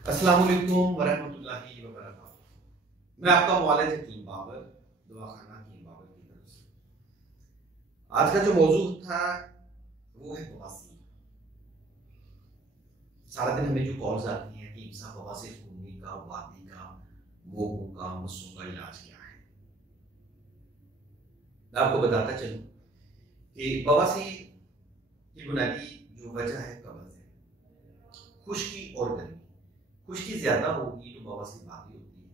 अस्सलाम वालेकुम वरहमतुल्लाहि वबरकातुहू। मैं आपका मुआलिज हकीम बाबर, दवाखाना हकीम बाबर की तरफ से। आज का जो मौजू था वो है बवासीर। सारा दिन हमें जो कॉल्स आती हैं कि साहब बवासीर खूनी का, वादी का, मोकों का, मस्सों का इलाज क्या है। मैं आपको बताता चलूं कि बवासीर की बुनियादी जो वजह है कब्ज़ है, खुश्की और गर्मी। खुश्की ज्यादा होगी तो बवासीर वादी होती है,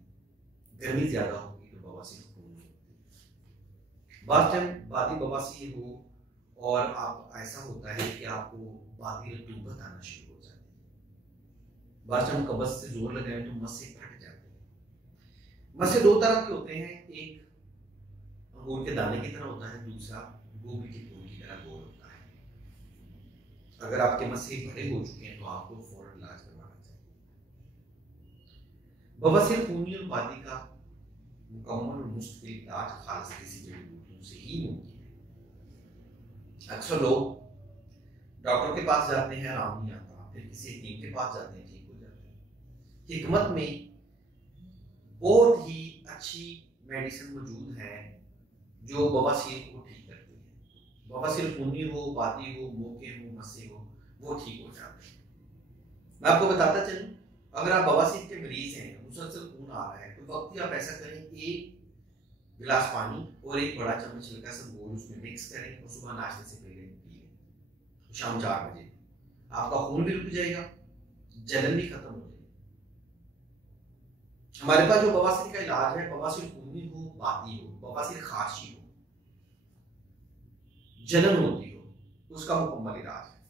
गर्मी ज्यादा होगी तो बवासीर खूनी होती है। बात टाइम वादी बवासीर हो और आप ऐसा होता है कि आपको वादी रतूबत आना शुरू हो जाती है। बात टाइम कब्ज़ से जोर लगाए तो मस्से फट जाते हैं। मस्से दो तरह के होते हैं, एक अंगूर के दाने की तरह होता है, दूसरा गोभी के फूल की तरह गोल होता है। अगर आपके मस्से बड़े हो चुके हैं तो आपको फौरन इलाज करवाना चाहिए। बवासीर खूनी और वादी का मुकम्मल और मुस्तकिल इलाज खालिस देसी जड़ी बूटियों से ही मुमकिन है। अक्सर लोग डॉक्टर के पास जाते हैं, आराम नहीं आता, फिर किसी हकीम के पास जाते हैं, ठीक हो जाते हैं। हिकमत में बहुत ही अच्छी मेडिसिन मौजूद है जो बवासीर को ठीक करती है। बवासीर खूनी हो, वादी हो, मोके हो, मस्से हो, वो ठीक हो जाते हैं। मैं आपको बताता चलूं, अगर आप बवासीर के मरीज हैं, मुसलसल खून आ रहा है, तो वक्त ही आप ऐसा करें, एक गिलास पानी और एक बड़ा चम्मच हल्का सा गोल उसमें मिक्स करें और सुबह नाश्ते से पहले पी लें, शाम 4 बजे। आपका खून भी रुक जाएगा, जलन भी खत्म हो जाएगी। हमारे पास जो बवासीर का इलाज है, बवासीर खूनी हो, वादी हो, बवासीर खांसी हो, जलन होती हो, उसका मुकम्मल इलाज है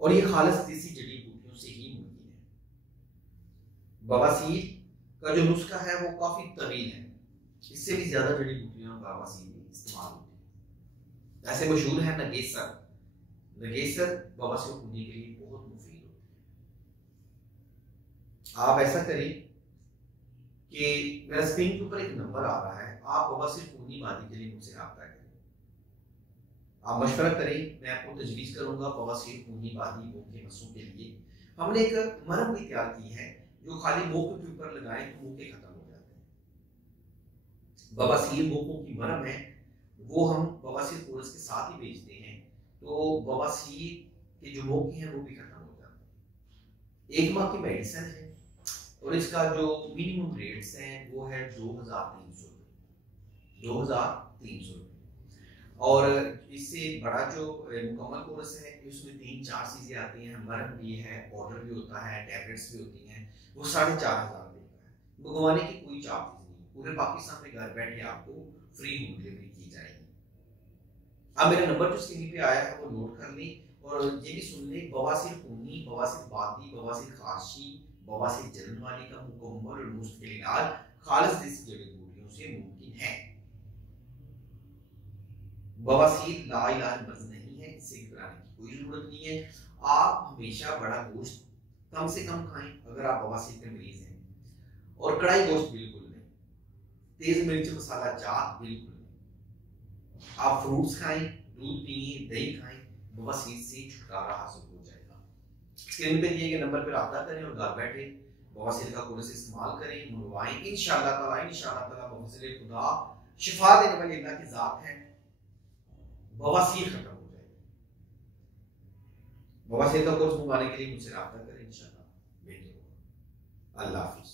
और ये खालिस देसी जड़ी बूटियों से ही मुमकिन है। बवासीर का जो नुस्खा है वो काफी तवील है, इससे भी ज्यादा जड़ी बूटियां बवासीर में इस्तेमाल होती है। ऐसे मशहूर है नगेसर। नगेसर बवासीर खूनी के लिए बहुत मुफीद होती है। आप ऐसा करें कि मेरा स्क्रीन के ऊपर एक नंबर आ रहा है, आप बवासीर खूनी वादी के लिए मुझसे रब्ता करें, आप मशवरा करें, मैं आपको तजवीज़ करूंगा बवासीर खूनी वादी मुंह के मस्सों के लिए। हमने एक मरहम भी तैयार की है जो खाली मुंह के ऊपर लगाएं तो मुंह के खत्म हो जाते हैं। बवासीर मुंहों की मरहम है, वो हम बवासीर कोर्स के साथ ही बेचते हैं, तो बवासीर के जो मौके हैं वो भी खत्म हो जाते हैं। 1 माह की मेडिसिन है और इसका जो मिनिमम रेट्स हैं वो है 2300 रुपये, 2300 रुपये। और इससे बड़ा जो मुकम्मल कोर्स है उसमें 3-4 चीजें आती हैं, मरहम भी है, पाउडर भी होता है, टैबलेट्स भी होती हैं, वो 4500 रुपये का है। मंगवाने की कोई चार्जेस नहीं, पूरे पाकिस्तान में घर बैठे आपको फ्री होम डिलीवरी की जाएगी। अब मेरा नंबर जो स्क्रीन पे आया है वो नोट कर लें और ये भी सुन लें, बवासीर खूनी, बवासीर वादी, बवासीर खांसी, बवासीर जलन वाली का मुकम्मल और मुस्तकिल इलाज खालिस देसी जड़ी बूटियों से मुमकिन है। बवासीर लाइलाज मर्ज नहीं है, इससे घबराने की कोई जरूरत नहीं है। आप हमेशा बड़ा गोश्त कम से कम खाएं अगर आप बवासीर के मरीज हैं, और कड़ाई गोश्त बिल्कुल नहीं, तेज मिर्च मसाला जात बिल्कुल नहीं। आप फ्रूट्स खाएं, दूध पिए, दही खाएं, बवासीर से छुटकारा हासिल हो जाएगा। स्क्रीन पे दिए गए नंबर पर रब्ता करें और घर बैठे बवासीर का कोर्स इस्तेमाल करें, मंगवाएं। इंशाअल्लाह ताला बफज़ल खुदा शिफा देने वाली अल्लाह की जात है, बवासीर खत्म हो जाएगी। बवासीर का कोर्स मंगवाने के लिए मुझसे रब्ता करें, इंशाअल्लाह बेहतर होगा। अल्लाह हाफिज़।